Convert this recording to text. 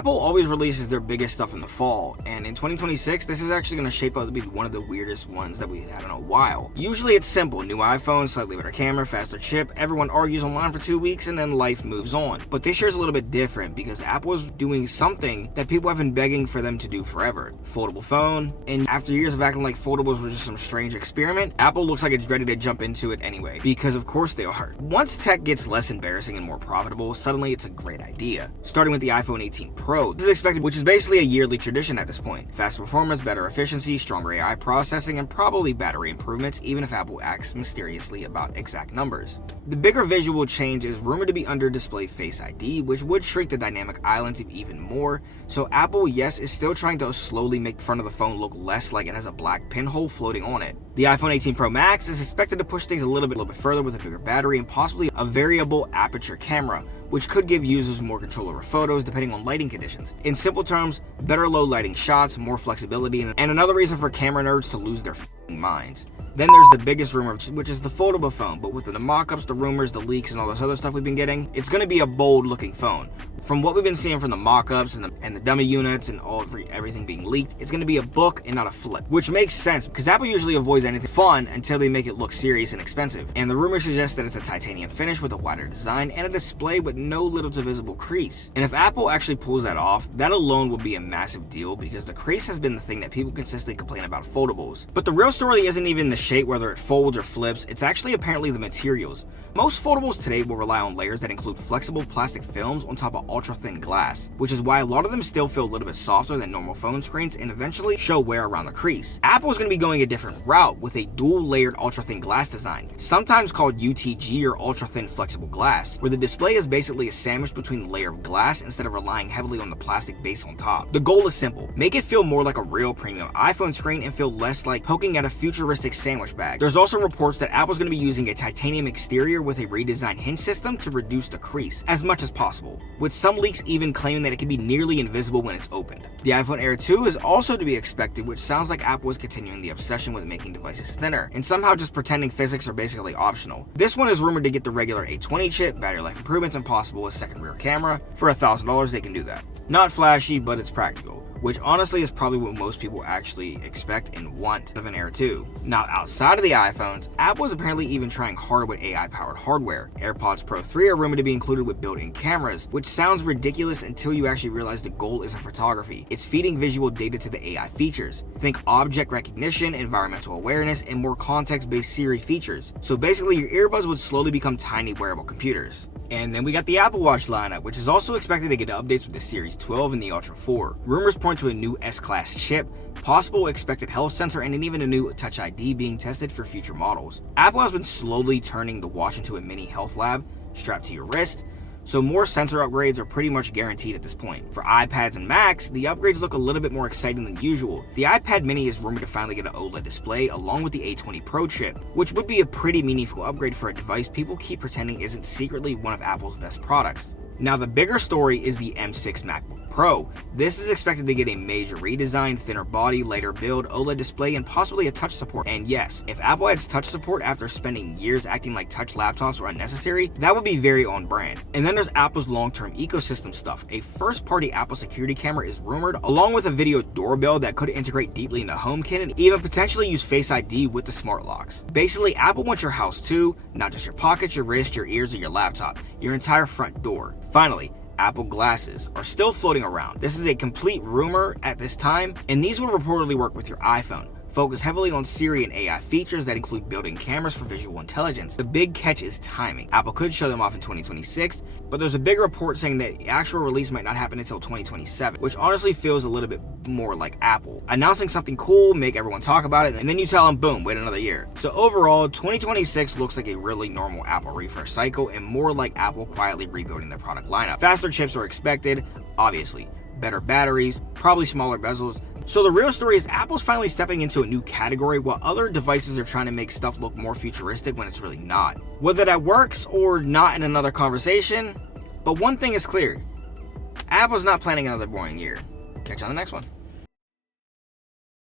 Apple always releases their biggest stuff in the fall, and in 2026, this is actually going to shape up to be one of the weirdest ones that we had in a while. Usually it's simple: new iPhone, slightly better camera, faster chip, everyone argues online for 2 weeks, and then life moves on. But this year's a little bit different because Apple is doing something that people have been begging for them to do forever: foldable phone. And after years of acting like foldables were just some strange experiment, Apple looks like it's ready to jump into it anyway, because of course they are. Once tech gets less embarrassing and more profitable, suddenly it's a great idea. Starting with the iPhone 18 Pro, this is expected, which is basically a yearly tradition at this point. Faster performance, better efficiency, stronger AI processing, and probably battery improvements, even if Apple acts mysteriously about exact numbers. The bigger visual change is rumored to be under display Face ID, which would shrink the dynamic island even more. So Apple, yes, is still trying to slowly make the front of the phone look less like it has a black pinhole floating on it. The iPhone 18 Pro Max is expected to push things a little bit further with a bigger battery and possibly a variable aperture camera, which could give users more control over photos depending on lighting conditions. In simple terms, better low lighting shots, more flexibility, and another reason for camera nerds to lose their minds. Then there's the biggest rumor, which is the foldable phone, but with the mock-ups, the rumors, the leaks, and all this other stuff we've been getting, it's going to be a bold looking phone. From what we've been seeing from the mock-ups and the dummy units and everything being leaked, it's going to be a book and not a flip, which makes sense because Apple usually avoids anything fun until they make it look serious and expensive. And the rumor suggests that it's a titanium finish with a wider design and a display with no little to visible crease. And if Apple actually pulls that off, that alone will be a massive deal because the crease has been the thing that people consistently complain about foldables. But the real story isn't even the shape, whether it folds or flips, it's actually apparently the materials. Most foldables today will rely on layers that include flexible plastic films on top of ultra-thin glass, which is why a lot of them still feel a little bit softer than normal phone screens and eventually show wear around the crease. Apple is going to be going a different route with a dual-layered ultra-thin glass design, sometimes called UTG or ultra-thin flexible glass, where the display is basically a sandwich between the layer of glass instead of relying heavily on the plastic base on top. The goal is simple: make it feel more like a real premium iPhone screen and feel less like poking at a futuristic sandwich bag. There's also reports that Apple's going to be using a titanium exterior with a redesigned hinge system to reduce the crease as much as possible, with some leaks even claiming that it can be nearly invisible when it's opened. The iPhone Air 2 is also to be expected, which sounds like Apple is continuing the obsession with making devices thinner and somehow just pretending physics are basically optional. This one is rumored to get the regular A20 chip, battery life improvements, and possible a second rear camera. For $1,000 they can do that. Not flashy, but it's practical, which honestly is probably what most people actually expect and want of an Air 2. Now, outside of the iPhones, Apple is apparently even trying hard with AI-powered hardware. AirPods Pro 3 are rumored to be included with built-in cameras, which sounds ridiculous until you actually realize the goal isn't photography. It's feeding visual data to the AI features. Think object recognition, environmental awareness, and more context-based Siri features. So basically, your earbuds would slowly become tiny wearable computers. And then we got the Apple Watch lineup, which is also expected to get updates with the Series 12 and the Ultra 4. Rumors point to a new S-Class chip, possible expected health sensor, and even a new Touch ID being tested for future models. Apple has been slowly turning the watch into a mini health lab strapped to your wrist, so more sensor upgrades are pretty much guaranteed at this point. For iPads and Macs, the upgrades look a little bit more exciting than usual. The iPad mini is rumored to finally get an OLED display along with the A20 Pro chip, which would be a pretty meaningful upgrade for a device people keep pretending isn't secretly one of Apple's best products. Now, the bigger story is the M6 MacBook Pro. This is expected to get a major redesign, thinner body, lighter build, OLED display, and possibly a touch support. And yes, if Apple adds touch support after spending years acting like touch laptops were unnecessary, that would be very on brand. And then there's Apple's long-term ecosystem stuff. A first-party Apple security camera is rumored, along with a video doorbell that could integrate deeply into HomeKit and even potentially use Face ID with the smart locks. Basically, Apple wants your house too, not just your pockets, your wrist, your ears, or your laptop, your entire front door. Finally, Apple glasses are still floating around. This is a complete rumor at this time, and these will reportedly work with your iPhone. Focus heavily on Siri and AI features that include built-in cameras for visual intelligence. The big catch is timing. Apple could show them off in 2026, but there's a big report saying that the actual release might not happen until 2027, which honestly feels a little bit more like Apple. Announcing something cool, make everyone talk about it, and then you tell them, boom, wait another year. So overall, 2026 looks like a really normal Apple refresh cycle and more like Apple quietly rebuilding their product lineup. Faster chips are expected, obviously. Better batteries, probably smaller bezels. So the real story is Apple's finally stepping into a new category while other devices are trying to make stuff look more futuristic when it's really not. Whether that works or not in another conversation, but one thing is clear: Apple's not planning another boring year. Catch you on the next one.